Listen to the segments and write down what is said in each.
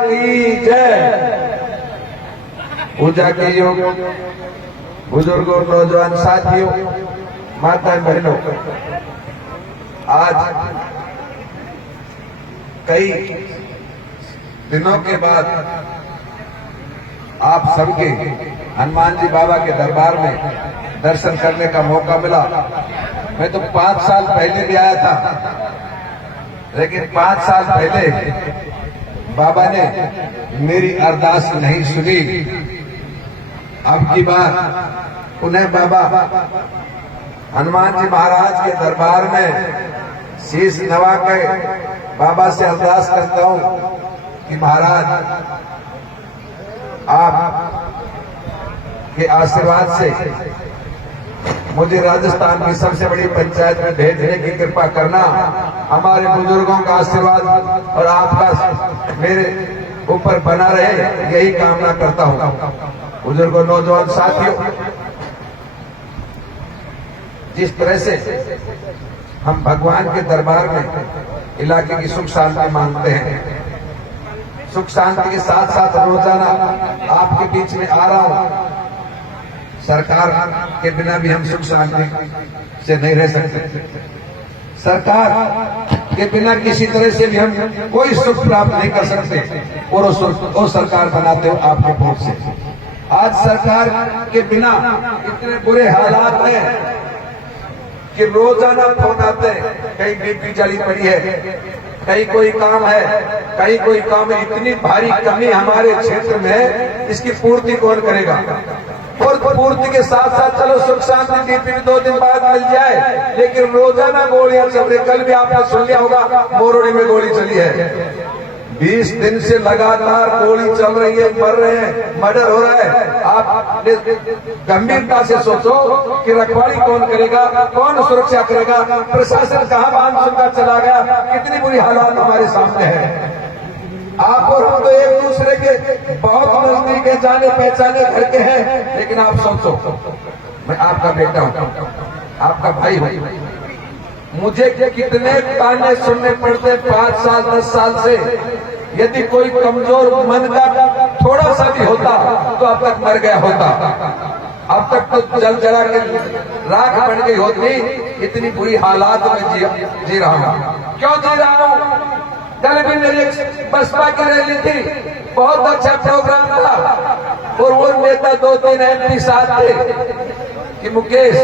की जय। पूजा के योग बुजुर्गों, नौजवान साथियों, माताएं, बहनों, आज कई दिनों के बाद आप सबके हनुमान जी बाबा के दरबार में दर्शन करने का मौका मिला। मैं तो 5 साल पहले भी आया था, लेकिन 5 साल पहले बाबा ने मेरी अरदास नहीं सुनी। अब की बार उन्हें बाबा हनुमान जी महाराज के दरबार में शीश नवा के बाबा से अरदास करता हूं कि महाराज आप के आशीर्वाद से मुझे राजस्थान की सबसे बड़ी पंचायत में भेजने की कृपा करना। हमारे बुजुर्गों का आशीर्वाद और आपका मेरे ऊपर बना रहे, यही कामना करता हूं। बुजुर्गों, नौजवान साथियों, जिस तरह से हम भगवान के दरबार में इलाके की सुख शांति मांगते हैं, सुख शांति के साथ साथ रोजाना आपके बीच में आ रहा हूं। सरकार के बिना भी हम सुख शांति से नहीं रह सकते। सरकार के बिना किसी तरह से भी हम कोई सुख प्राप्त नहीं कर सकते, और वो सरकार बनाते हो आपके वोट से। आज सरकार के बिना इतने बुरे हालात हैं कि रोजाना फोन आते हैं, कहीं बीपी जली पड़ी है, कहीं कोई काम है, कहीं कोई काम है। इतनी भारी कमी हमारे क्षेत्र में, इसकी पूर्ति कौन करेगा? और पूर्ति के साथ साथ चलो सुख शांति बीपी 2 दिन बाद मिल जाए, लेकिन रोजाना गोलियां चल रही। कल भी आपने सुन लिया होगा, मोरोड़ी में गोली चली है। 20 दिन से लगातार गोली चल रही है, मर रहे हैं, मर्डर हो रहा है। आप गंभीरता से सोचो कि रखवाली कौन करेगा, कौन सुरक्षा करेगा? प्रशासन कहां बांध सुनकर चला गया? कितनी बुरी हालात हमारे सामने है। आप और हम तो एक दूसरे के बहुत नजदीक है, जाने पहचाने घर के हैं, लेकिन आप सोचो, मैं आपका बेटा हूं, आपका भाई हूं, मुझे कितने ताने सुनने पड़ते 5 साल 10 साल से। यदि कोई कमजोर मन का थोड़ा सा भी होता तो अब तक मर गया होता, अब तक तो जल जला के राख बन गई होती। इतनी बुरी हालात में जी रहा हूं। क्यों जी रहा हूं? कल भी मेरी बसपा की रैली थी, बहुत अच्छा प्रोग्राम था, और वो नेता 2-3 MP साथ थे कि मुकेश,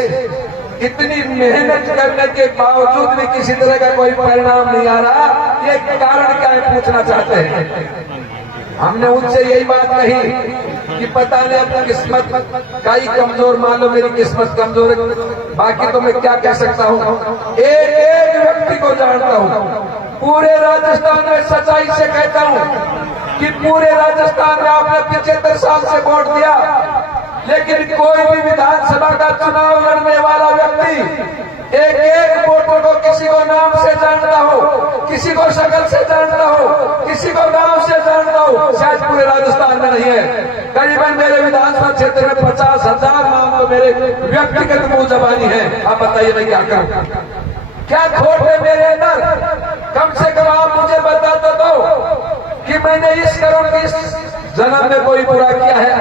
इतनी मेहनत करने के बावजूद भी किसी तरह का कोई परिणाम नहीं आ रहा, ये कारण क्या है पूछना चाहते हैं। हमने उनसे यही बात कही कि पता नहीं अपनी किस्मत का ही कमजोर, मान लो मेरी किस्मत कमजोर है, बाकी तो मैं क्या कह सकता हूँ। एक व्यक्ति को जानता हूँ पूरे राजस्थान में, सच्चाई से कहता हूँ कि पूरे राजस्थान में आपने 75 साल से वोट दिया, लेकिन कोई भी विधानसभा का चुनाव लड़ने वाला व्यक्ति एक वोटर को किसी को नाम से जानता हो, किसी को शक्ल से जानता हो, किसी को गांव से जानता हो, शायद पूरे राजस्थान में नहीं है। करीबन मेरे विधानसभा क्षेत्र में 50,000 नाम तो मेरे व्यक्तिगत मुंह जबानी है। आप बताइए मैं क्या करूं? क्या खोट है मेरे अंदर? कम से कम आप मुझे बता तो दो कि मैंने इस करोड़ की जन्म में कोई बुरा किया है,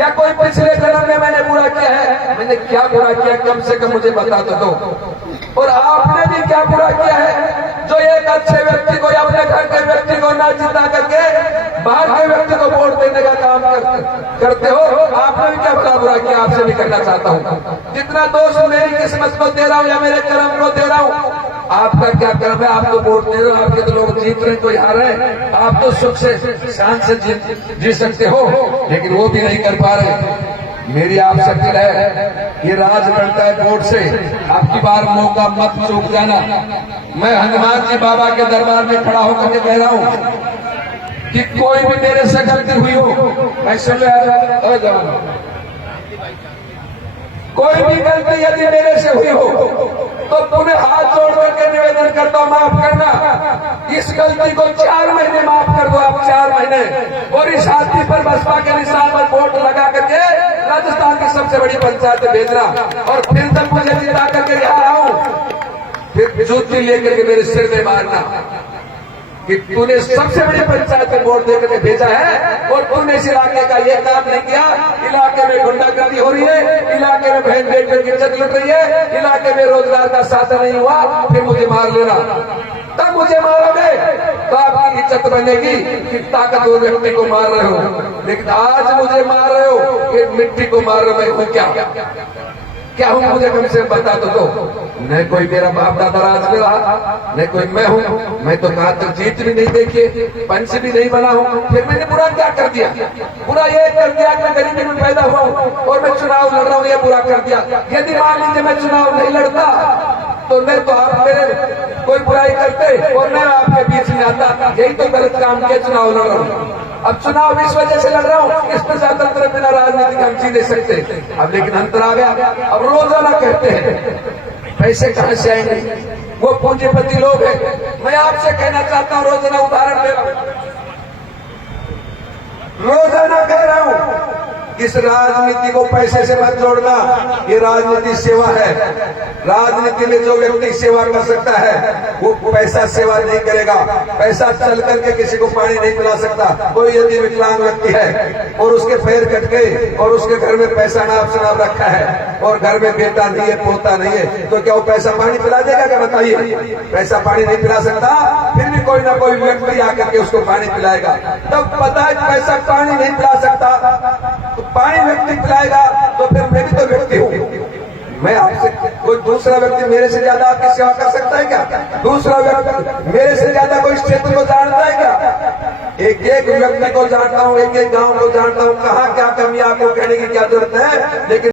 या कोई पिछले जन्म में मैंने बुरा किया है? मैंने क्या बुरा किया, कम से कम मुझे बता तो दो। और आपने भी क्या बुरा किया है जो एक अच्छे व्यक्ति को या अपने घर के व्यक्ति को ना जिता करके बाहर के व्यक्ति को वोट देने का काम करते हो? आपने भी क्या बुरा किया? आपसे भी करना चाहता हूँ। जितना दोष मेरी किस्मत को दे रहा हूँ या मेरे कर्म को दे रहा हूँ, आपका क्या कर्म है? आप तो वोट दे रहे हो, आपके तो लोग जीत रहे, कोई हार रहे। आप तो सुख से शांत से जी सकते हो, लेकिन वो भी नहीं कर पा रहे। मेरी आपसे अपील है, ये राज लड़ता है वोट से, आपकी बार मौका मत चूक जाना। मैं हनुमान जी बाबा के दरबार में खड़ा होकर के कह रहा हूँ कि कोई भी मेरे से गलती हुई हो, मैं सुन कोई भी गलती यदि मेरे से हुई हो तो पुनः हाथ जोड़ करके निवेदन करता हूं, माफ करना। इस गलती को 4 महीने माफ कर दो आप, 4 महीने, और इस हाथी पर बसपा के निशान पर वोट लगा करके राजस्थान की सबसे बड़ी पंचायत भेजना, और फिर तक मुझे जिता करके यहाँ आऊं, फिर जूती लेकर के मेरे सिर में मारना। कि तूने सबसे बड़ी पंचायत में वोट देकर के भेजा है और तूने इस इलाके का ये काम नहीं किया। इलाके में गुंडागर्दी हो रही है, इलाके में बहन बेटियों की इज्जत लुट रही है, इलाके में रोजगार का साधन नहीं हुआ, फिर मुझे मार लेना। तब मुझे मारोगे तो आपकी इज्जत बनेगी कि ताकतवर व्यक्ति को मार रहे हो। लेकिन आज मुझे मार रहे हो कि मिट्टी को मार रहे हो। मैं हूं क्या हूं? मुझे कम से कम बता दो। न कोई मेरा बाप दादा राज में रहा, न कोई मैं हूं। मैं तो कहा तक जीत भी नहीं देखी, पंच भी नहीं बना हूं। फिर मैंने बुरा क्या कर दिया? बुरा ये कर दिया कि मैं गरीबी में पैदा हुआ हूं और मैं चुनाव लड़ रहा हूं, ये बुरा कर दिया। यदि मान लीजिए मैं चुनाव नहीं लड़ता तो मैं तो आप मेरे कोई बुराई करते और मैं आपके बीच में आता। यही तो गलत काम किया, चुनाव लड़ रहा हूं। अब चुनाव इस वजह से लड़ रहा हूं, इसमें ज्यादा तरफ बिना राजनीति हम जी नहीं सकते। अब लेकिन अंतर आ गया। अब रोजाना कहते हैं पैसे कहां से आएंगे, वो पूंजीपति लोग हैं। मैं आपसे कहना चाहता हूं, रोजाना उदाहरण दे रहा हूं, रोजाना कह रहा हूं, इस राजनीति को पैसे से मत जोड़ना। ये राजनीति सेवा है। राजनीति में जो व्यक्ति सेवा कर सकता है वो पैसा सेवा नहीं करेगा। पैसा चल करके किसी को पानी नहीं पिला सकता। कोई यदि विकलांग व्यक्ति है और उसके पैर कट गए और उसके घर में पैसा नाप शनाप रखा है और घर में बेटा नहीं है, पोता नहीं है, तो क्या वो पैसा पानी पिला देगा? क्या बताइए? पैसा पानी नहीं पिला सकता, फिर भी कोई ना कोई व्यक्ति आकर के उसको पानी पिलाएगा। तब पता है पैसा पानी नहीं पिला सकता तो पानी व्यक्ति पिलाएगा, तो फिर मैं भी तो व्यक्ति हूं। मैं आपसे, कोई दूसरा व्यक्ति मेरे से ज्यादा आपकी सेवा कर सकता है क्या? दूसरा व्यक्ति मेरे से ज्यादा कोई क्षेत्र को जानता है क्या? एक एक व्यक्ति को जानता हूं, एक एक गांव को जानता हूं। कहाँ क्या कमी आपको कहने की क्या जरूरत है? लेकिन